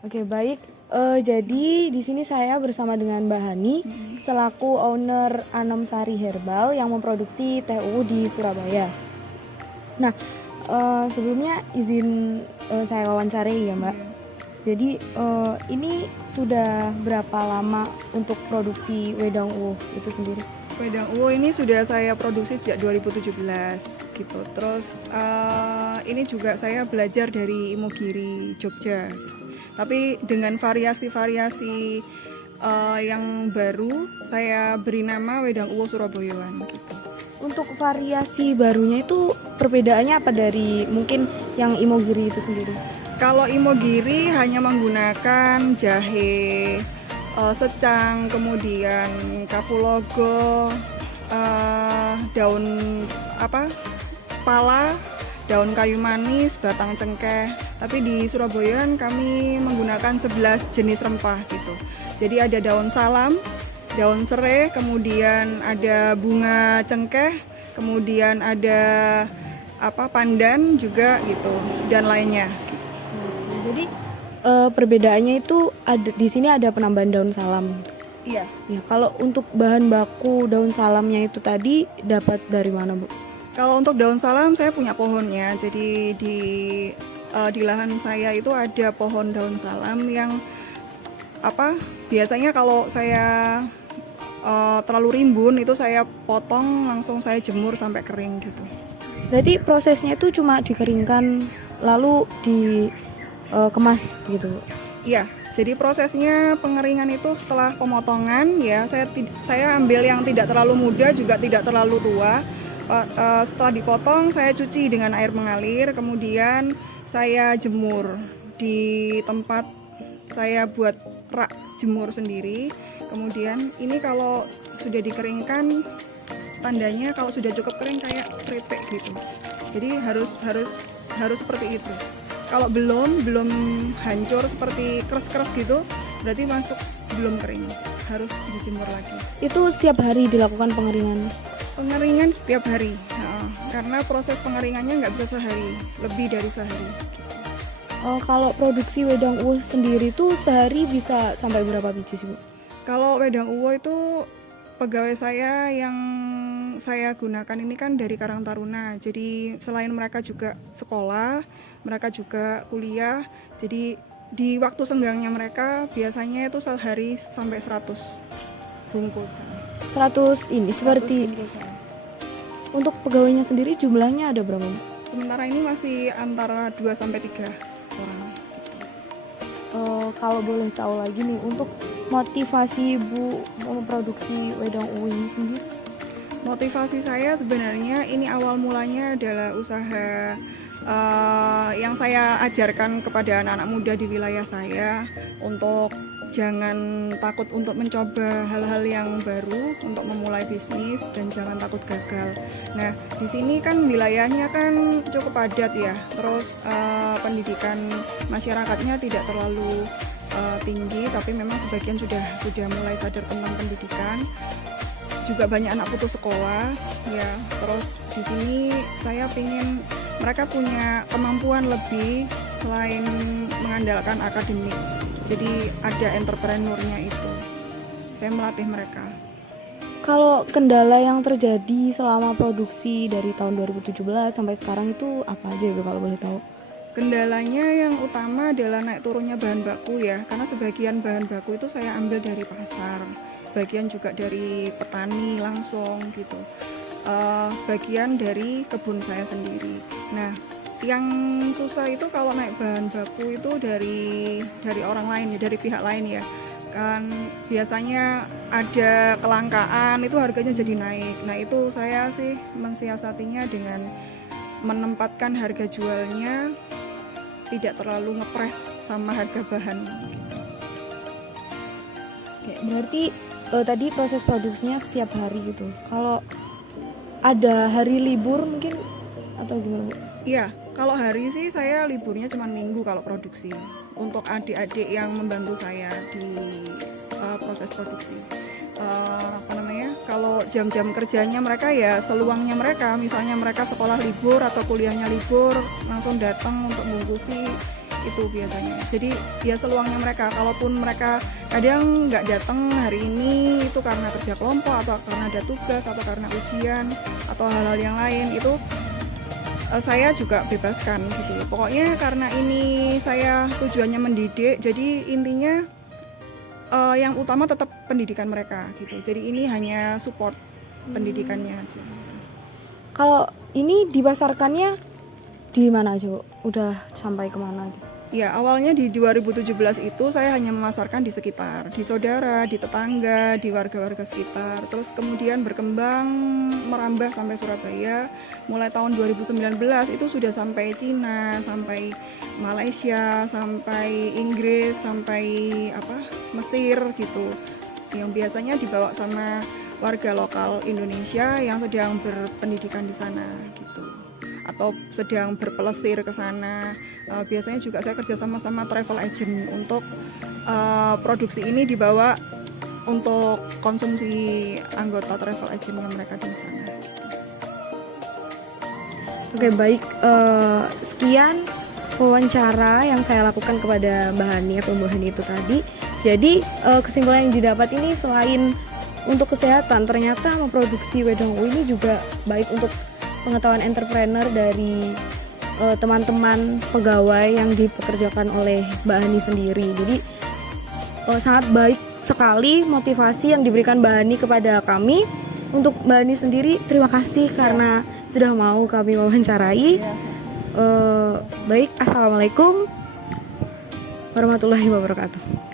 Oke, baik. Jadi di sini saya bersama dengan Mbak Hani selaku owner Anom Sari Herbal yang memproduksi teh ungu di Surabaya. Nah, sebelumnya izin saya wawancari ya, Mbak. Iya. Jadi ini sudah berapa lama untuk produksi wedang uwo itu sendiri? Wedang uwo ini sudah saya produksi sejak 2017 gitu. Terus ini juga saya belajar dari Imogiri Jogja. Tapi dengan variasi-variasi yang baru, saya beri nama Wedang Uwo Surabayaan gitu. Untuk variasi barunya itu perbedaannya apa dari mungkin yang Imogiri itu sendiri? Kalau Imogiri hanya menggunakan jahe, secang, kemudian kapulaga, daun pala, daun kayu manis, batang cengkeh. Tapi di Surabaya kami menggunakan 11 jenis rempah gitu. Jadi ada daun salam, daun serai, kemudian ada bunga cengkeh, kemudian ada pandan juga gitu dan lainnya. Jadi perbedaannya itu ada di sini ada penambahan daun salam. Iya. Ya, kalau untuk bahan baku daun salamnya itu tadi dapat dari mana, Bu? Kalau untuk daun salam saya punya pohonnya. Jadi di lahan saya itu ada pohon daun salam yang biasanya kalau saya terlalu rimbun itu saya potong langsung saya jemur sampai kering gitu. Berarti prosesnya itu cuma dikeringkan lalu dikemas gitu, Bu? Iya, jadi prosesnya pengeringan itu setelah pemotongan ya, saya ambil yang tidak terlalu muda juga tidak terlalu tua. Setelah dipotong saya cuci dengan air mengalir, kemudian saya jemur di tempat saya buat rak jemur sendiri. Kemudian ini kalau sudah dikeringkan, tandanya kalau sudah cukup kering kayak keripik gitu. Jadi harus seperti itu. Kalau belum hancur seperti keras-keras gitu, berarti belum kering. Harus dijemur lagi. Itu setiap hari dilakukan pengeringan? Pengeringan setiap hari, karena proses pengeringannya nggak bisa sehari, lebih dari sehari. Kalau produksi wedang uwo sendiri tuh sehari bisa sampai berapa biji sih, Bu? Kalau wedang uwo itu pegawai saya yang saya gunakan ini kan dari Karang Taruna. Jadi selain mereka juga sekolah, mereka juga kuliah. Jadi di waktu senggangnya mereka biasanya itu sehari sampai 100 bungkusan. 100 ini seperti 100 bungkusan. Untuk pegawainya sendiri jumlahnya ada berapa, Bu? Sementara ini masih antara 2 sampai 3 orang. Kalau boleh tahu lagi nih, untuk motivasi Ibu memproduksi wedang uwo ini sendiri? Motivasi saya sebenarnya ini awal mulanya adalah usaha yang saya ajarkan kepada anak-anak muda di wilayah saya untuk jangan takut untuk mencoba hal-hal yang baru untuk memulai bisnis dan jangan takut gagal. Nah, di sini kan wilayahnya kan cukup padat ya, terus pendidikan masyarakatnya tidak terlalu tinggi, tapi memang sebagian sudah mulai sadar tentang pendidikan. Juga banyak anak putus sekolah ya. Terus di sini saya ingin mereka punya kemampuan lebih selain mengandalkan akademik. Jadi ada entrepreneurnya itu. Saya melatih mereka. Kalau kendala yang terjadi selama produksi dari tahun 2017 sampai sekarang itu apa aja ya, Bu, kalau boleh tahu? Kendalanya yang utama adalah naik turunnya bahan baku ya, karena sebagian bahan baku itu saya ambil dari pasar, sebagian juga dari petani langsung gitu, sebagian dari kebun saya sendiri. Nah, yang susah itu kalau naik bahan baku itu dari orang lain ya, dari pihak lain ya, kan biasanya ada kelangkaan itu harganya jadi naik. Nah, itu saya sih mensiasatinya dengan menempatkan harga jualnya tidak terlalu ngepres sama harga bahan. Oke, berarti tadi proses produksinya setiap hari gitu. Kalau ada hari libur mungkin atau gimana, Bu? Iya, kalau hari sih saya liburnya cuma minggu kalau produksi. Untuk adik-adik yang membantu saya di proses produksi. Kalau jam-jam kerjanya mereka ya seluangnya mereka, misalnya mereka sekolah libur atau kuliahnya libur langsung datang untuk bungkusi itu biasanya. Jadi ya seluangnya mereka, kalaupun mereka kadang nggak datang hari ini itu karena kerja kelompok atau karena ada tugas atau karena ujian atau hal-hal yang lain, itu saya juga bebaskan gitu loh. Pokoknya karena ini saya tujuannya mendidik, jadi intinya yang utama tetap pendidikan mereka gitu. Jadi ini hanya support pendidikannya aja. Kalau ini dipasarkannya di mana aja, Bu? Udah sampai kemana gitu? Ya, awalnya di 2017 itu saya hanya memasarkan di sekitar, di saudara, di tetangga, di warga-warga sekitar. Terus kemudian berkembang, merambah sampai Surabaya. Mulai tahun 2019 itu sudah sampai Cina, sampai Malaysia, sampai Inggris, sampai Mesir gitu. Yang biasanya dibawa sama warga lokal Indonesia yang sedang berpendidikan di sana gitu, atau sedang berpelesir ke sana. Biasanya juga saya kerja sama travel agent untuk produksi ini dibawa untuk konsumsi anggota travel agent yang mereka di sana. Oke, baik. Sekian wawancara yang saya lakukan kepada Mbak Hani atau Mbak Hani itu tadi. Jadi kesimpulan yang didapat ini selain untuk kesehatan, ternyata memproduksi wedang U ini juga baik untuk pengetahuan entrepreneur dari teman-teman pegawai yang dipekerjakan oleh Mbak Hani sendiri. Jadi sangat baik sekali motivasi yang diberikan Mbak Hani kepada kami. Untuk Mbak Hani sendiri, terima kasih karena sudah mau kami wawancarai. Baik, assalamualaikum warahmatullahi wabarakatuh.